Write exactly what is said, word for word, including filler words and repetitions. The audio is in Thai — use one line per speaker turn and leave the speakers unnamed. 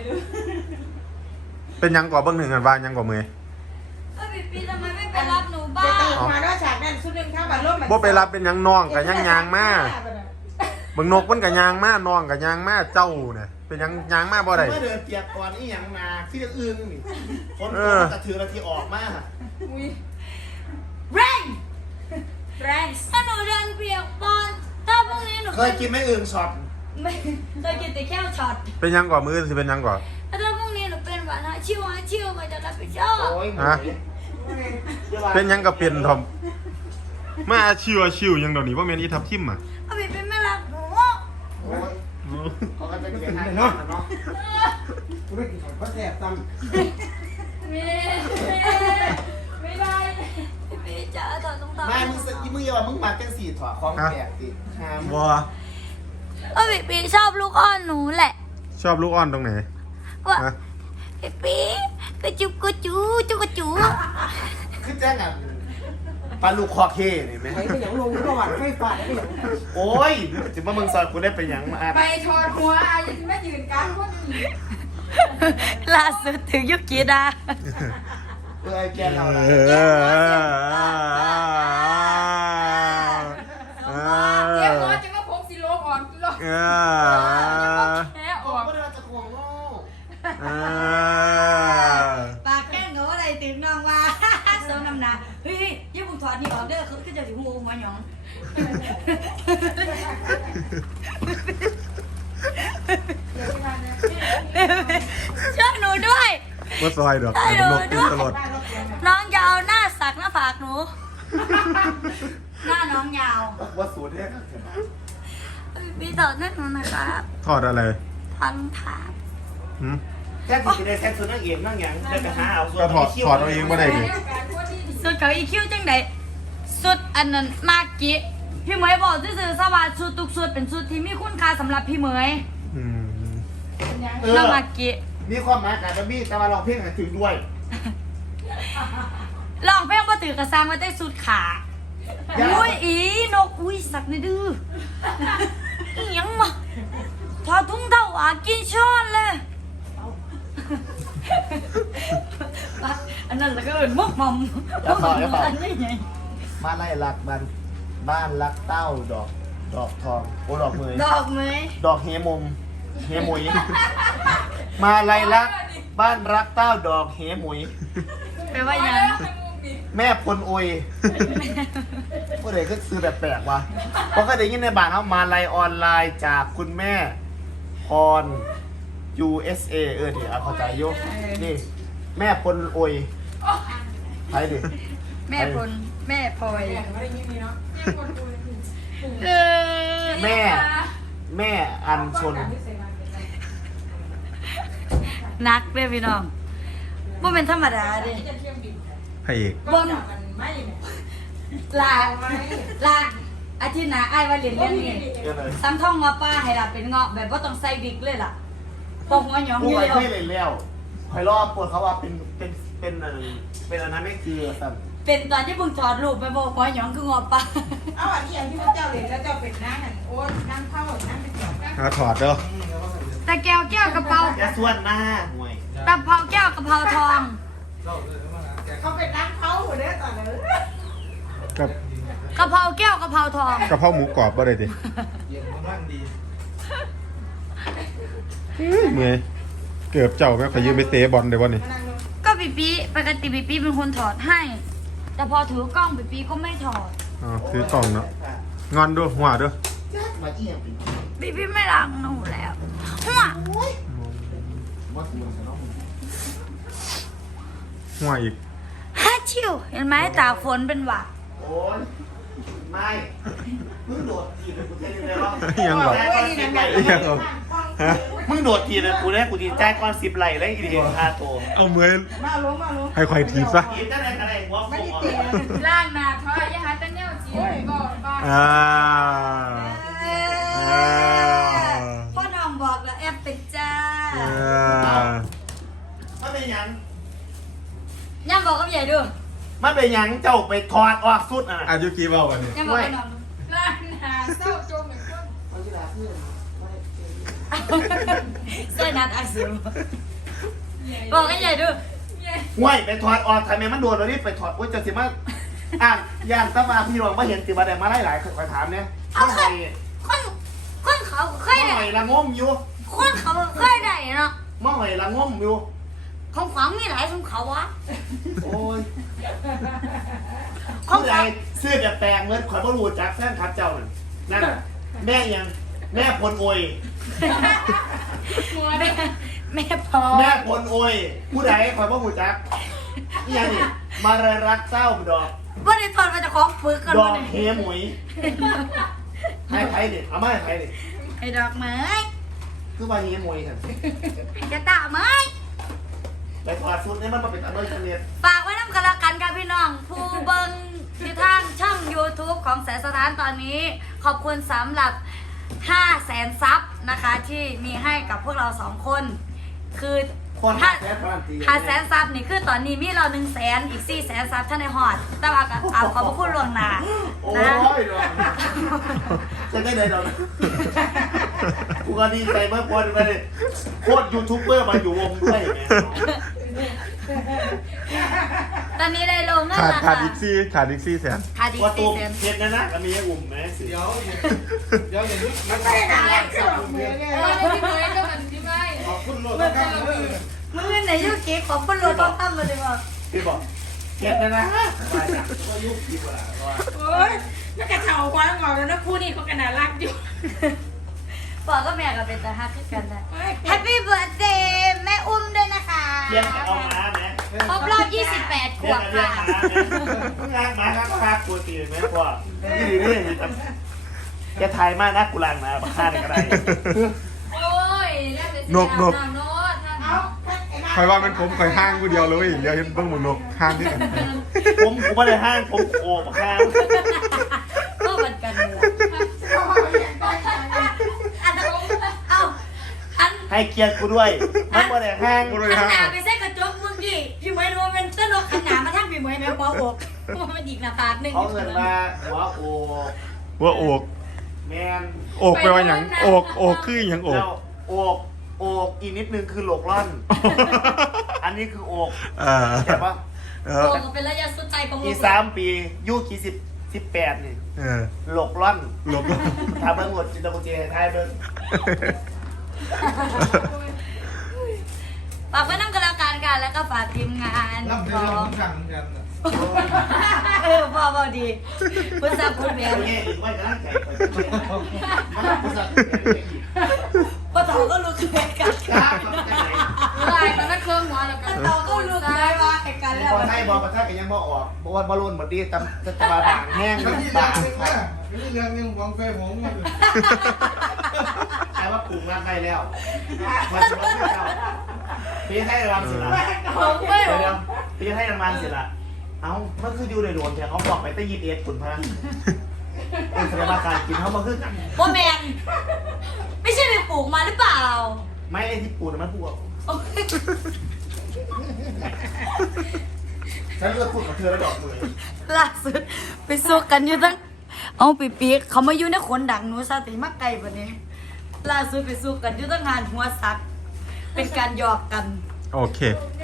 เป็นยังกว่าเบิ้งหนึ่งกันว่ายังกว่ามือ
พี่ปีทำไมไม่ไปรับหนูบ้าง
มาด้วยฉากนั้นชุดหนึ่งข้าวบาร่ม
บ่ไปรับเป็นยังน้องกับยังยางมาเบิ้งนกมันกับยางมาน้องกับยางมาเจ้าเนี่ยเป็นยังยางมาบ่ได้
เมื่อเดินเปียกก่อนนี่ยังมาที่จะอึ้งนี่ฝนตกแต่ถือนาทีออกมา
แรงแรงถ้าหนูเดินเปียกบอลถ้าพรุ่งนี้หนู
เคยกินไม่อึ้งช็อต
ไม่เคยกินแต่แค่ช็อต
เป็นยังกว่ามือสิเป็นยังกว่า
ถ้าพรุ่งนี้หนูเป็นหวานฮะชิวฮะชิวมาจะรับผิดชอบ
ฮะเป็นยังกับเป็นทอมมาชิวชิวยังเดี๋ยวนี้ว่าเมนอีทับทิมอ่ะ
เอาไปเป็นแม่รักหนู
เขาก็จะเขียนให้เนาะ
กูไม่กินของเขาแซ่บซ้
ำไม่ไม่ได้พี่จ๋าถอดรองเท้า
ไม่มึงสิมึงอย่าว่ามึงมาแค่สี่ถอดของแปลกติห้าม
บัว
เออพี่ปีชอบลูกอ้อนหนูแหละ
ชอบลูกอ้อนตรงไหน
ว่าพี่ปีกระจุกกระจูจุกกระจู
คือแจ้งอ่ะปลาลูกคอเคเห็นไหม
ำไปเป็นอย่างลงระหว่างไฟฟ้าได้อย่าง
โอ้ยถึงว่ามึงสอนกูได้ไปยังมา
ไปถอดหัวอายังไม่ยืนกลางคนนี้
ล่าสุดถึงยุกิดา
เออแกเราละ
เดี๋ยวหัวจะมาพกสิโลก่อนโลแค่ออก
ก็เราจะห่วงโลก
ปากแก้งเขาอะไรถึงน้องว่าโซนน้ำหนาเฮ้ยยิ่งบุกถอดนี่ออกเด้อคือจะถึงงูมาหยองช่วยหนูด้วย
ว่าซอยดอกนกตีตลอด
น้องยาวหน้าสักหน้าผากหนูหน้าน้องยาว
ว่าสูตรเนี่ย
พี่ถอดนั่นหนูนะครับ
ถอดอะไร
ถอดรองเท้า
แค่ที่ได้แค่สูตรนั่งเองนั่งอย่างได้ไปหาเอาส่วน
ก็ถอดถอดเอาเองไม่ได้ดิ
สุดเขาอีคิวจังไดสุดอันนั้นมากกี้พี่เหมยบอกซื่อๆสวัสดิ์สุดทุกสุดเป็นสุดที่มีคุณค่าสำหรับพี่เหมยน้องมากกี้
มีความหมายการจะมีแต่ว่าลองเพลงให้ถึงด้วย
ลองเพลงมาถือกระซังมาได้สุดขาอุ้ยอีนกอุ้ยสักนิดดื้ออีหยังมาถอดทุ่งเท้าอากินช้อนเลยอันนั้นแล้วก็เอิญมุกมอม
แล้วต่อแล้วต่อมาไล่รักบ้านบ้านรักเต้าดอกดอกทองโอ้ดอกเมย
ดอกเมย
ดอกเฮมมเฮมุยมาไล่รักบ้านรักเต้าดอกเฮมุย
แปลว่ายัง
แม่พลโอยเมื่อไหร่ก็ซื้อแบบแปลกวะเพราะก็ได้ยินในบ้านเขามาไลออนไลน์จากคุณแม่พร ยู เอส เอ เออเดี๋ยวเข้าใจโยนี่แม่พลโอยใครดิ
แม่พลแม่พลอย
แม่แม่อัญชน
นักเด้อพี่น้องบ่เป็นธรรมดาเด้
พระเอก
บ่ลาลาอาทิตย์หน้าอ้ายว่าเรียนเรื่องนี้ซ้ำท่องงอป้าให้ล่ะเป็นเงาะแบบบ่ต้องใส่วิกเลยล่ะปกหัวหยองอยู่แล้ว
ไม่เลยแล้วคอยรอบปวดเขาว่าเป็นเป็นเป็นอะไรเป็นอะไรไม่คือสัม
เป็นตอนที่มึงถอดรูปไปบอกหัวหยองคืองอป้า
เอาอันนี้อย่างที่พระเจ้าเรียนแล้วเจ้าเป็นนั่งโอ้นั่งเข้านั่งเป็นจอบ
ถอดเด้อ
แต่แก้วแก้วกระเพรา
อย่าส่วนหน้าห่วย
ตะเภาแก้วกระเพราทอง
เขาเป็นนั่งเข้าหัวเด้อตอนนี้
กับ
กระเพราแก้วกระเพราทอง
กระเพราหมูกรอบบ่ได้ดิเมื่อยเกือบเจ้าแม่ขยืมไปเตะบอลได้บ่นี่
ก็ปีปีปกติปีปีเป็นคนถอดให้แต่พอถือกล้องปีปีก็ไม่ถอด
อ๋อถือกล้องเนาะงอนด้วยหัวด้วย
ปีปีไม่รักหนูแล้วหัว
หัวอีก
ฮัชิวเห็นไหมตากฝนเป็นหวัด
โอ้ยไม่มึงโดดทีเลยกูเทเลยว่า
ยังหรอยังหรอ
มึงโดดทีเลยกูเนี่ยกูดีใจก้อนสิบไหลแล้วอีเดียค่าโต
เอาเมื่อ
มาลงมาลง
ให้ใครทีซะ
ทีได้อะไรหัวโขก
ล่างหน้าเพราะยังหาตั้งแนวจีก็บ้า
อ่า
พ่อน้องบอกแล้วแอปเป็นจ้า
ไม่เป็นยัง
ย่ำบอกกับใหญ่ด้วย
ไม่เป็นยังเจ้าไปถอดออกสุดอ่ะ
อายุกี่เบาวันนี้
ย่ำบอกกับน้อง
ล่างหน้าเศร้าโจมเหมือนคน
ไส้นัดอักเสบบอกให้ใหญ่ดู
ห่วยไปถอดออกทำไมมันโดนเราดิไปถอดโอ้ยจะสิมาอ่านย่านตะมาพี่รองมาเห็นติมาได้มาไล่หลายคอยถามเนี่ยมาหน่อย
คนคนเขาเคย
มาห
ได้
น่อยละงมอยู่
คนเขาเคยได้เนาะ
มาหน่อยละงมอยู่
ของขวัญมีหลายสมเขาวะ
โอ้ย
ขอ
ผู้
ง
ใด
ขวัญ
ซื้อแบบแปลงเงินข่อยบ่รู้จักแฟนคลับเจ้านั่นนั่นแม่ยังแม่พลโอย
แม่แม่พอ
แม่พลโอยผู้ใดข่อยบ่รู้จักนี่ยังนี่มาเรรักเจ้าดอก
ว่าได้ถอดมาจากของฝึกกัน
ด
วั
อน ก
นี้
เฮหมวยให้ไผดิเอามาให้ไผดิ
ไอ้ดอกไม้
คือว่าเฮหมวยซั่น
กระตาไม้
ไปถอดชุดนี่มันมาเป็นอันเบอร์อินเทอร์เน็ต
ฝากไว้น้ำกันละกันค่ะพี่น้อง ผู้เบิงที่ทางช่อง YouTube ของแสนสถานตอนนี้ ขอบคุณสำหรับห้าแสนซับนะคะ ที่มีให้กับพวกเราสองคน คือ
คน
ถ้า
แซ่บการันตี
ห้าแสนซับนี่คือตอนนี้มีเราหนึ่งแสนอีกสี่แสนซับท่านในฮอด แต่ว่าก็เอาขอบพระคุณล่วงหน้า
โอ้
นะ
ยดอกจะได้เลยดอกกูก็ดีใจเมื่อพอดีไปเลยโคตรยูทูบเบอร์มาอยู่วงด้วยแม่
ตอนนี้ได้ลงนั่น
ขาด
แหละ
ขา
ค่ะ
ดอีกซี่ขาดอีกซี่แสน
ขาดอีก
ว่า
สี่
ตูม
แสน
เพียรนะนะก็มีไอ้อุ่มแม่สิ
เดี๋ยวเดี๋ยวอย่าลึกมัน
ไม่ได้อะไรสองมือเลยเออพี่เมย์ก็มันพี่ไม่
ขอบคุณโลดนะครับเออ
มือไหนยุกิขอบคุณโลต้องตั้มมาเลยว่า
พี่บอกเพียรนะนะมาจากก็ยุคดีกว่าว่า
โอ๊ยนักกระเทาคว้างออกแล้วนะคู่นี้เขากันน่ารักอยู่
บอกก็แม่ก็เป็นตาฮักคือกันนะ Happy birthday แม่อุ้มด้วยนะคะ
เพียรเอาหมาแม่
ครบรอบยี่สิบแปดข
เพียว ร
บ
เรีย
ค่ะ
กหมาแม่งานหมาครับก็ฮักตัวตีแม่พ่อนี่ดีนี่จะถ่ายมากนะกูลังนะบ้าอะไรก็ได้
โอ้ยแล้วจะ
นกนก
โน้ตท่านเอา
คอยว่าเป็นผมคอยห้างกูเดียวเลยเดี๋ยวเห็นเบิ้งหมึงนกห้างที่กัน
ผมผมไม่ได้ห้างผมโอบข้าง
ก็เหมือนกันเลยอันนั้นเอ้าอัน
ให้เกียรติกูด้วยมันไม่ได้ห้าง
กูเล
อั
ย
น
ห้าง
หนาไปใส่กระจกเมื่อกี้พี่เหมยรู้ว่าเป็นต้นนกขันหนามาทั้งพี่เหมยแม่หัวอกว่ามันอีกหน้าตาหนึ่ง
เขาเงินมาหัวโอบ
ว่าโอก
แมน
โอกแปลว่าอย่างโอกโอกคืออย่างโอก
แล้วโอกโอกอีกนิดนึงคือหลกล่อน อันนี้คือโอก
เออ
เห็นปะ
เอ
โอ้
อ
ก็เป็นระยะสุดท้ายของโล
อี
ก
สามปียุคยี่สิบสิบแปดนี่
เออ
หลกล่อน
หลบ
ทำเบิ้งหมดจินตกุเจไทยเบิ้ง
ฝากไว้น้ำกันแล้วกันกันแล้วก็ฝากทีมงาน
รับ
ข
เรื่อง
อ
ของ งขังกันนะ
เออพ่อเบาดีพุทธพุทธเบีย
เอา
ร์
แง่อีกไว้กำลังใจไปมันรับภาษาเอีก
พ่อเต่าก็รู้คือกัน
กล้าฟังใจไหน
ลายมันก็เครื่องหัวแล้วก็
พ่อเต่าก็รู้ได้ว่าไอ้กันแล้ว
บอลไทยบอลประเทศกันยังบอออกบอลบอลลูนหมดดีตำจะมาด่างแห้ง
แล้วที่
ด่า
ด่าง งนะนี่เรื่องนึงของแฟนผมมัน
ใครว่าปลูกร่างได้แล้วมันจะมาเพื่อเราพี่ให้รางวัลสิละ
ผมไม่
เดี๋ยวเดี๋ยวพี่ให้รางวัลสิละเอ้ามันคืออยู่ในโดนแต่เขาบอกไปตั้งยี่สิบเอ็ดขุนพลังเป็นสถานการกินเขามาคือกัน
พ่อแมนไม่ใช่ไปปลูกมาหรือเปล่า
ไม่ไอ้ที่ปูนมันพูดฉันเลือกพูดกับเธอแล้วดอกมือ
ล่าสุดไปสู้กันอยู่ตั้งเอาปีปีกเขามาอยู่ในขนดังหนูซาติมาไกลแบบนี้ล่าสุดไปสู้กันอยู่ตั้งงานหัวซัก เป็นการหยอกกัน
โอเค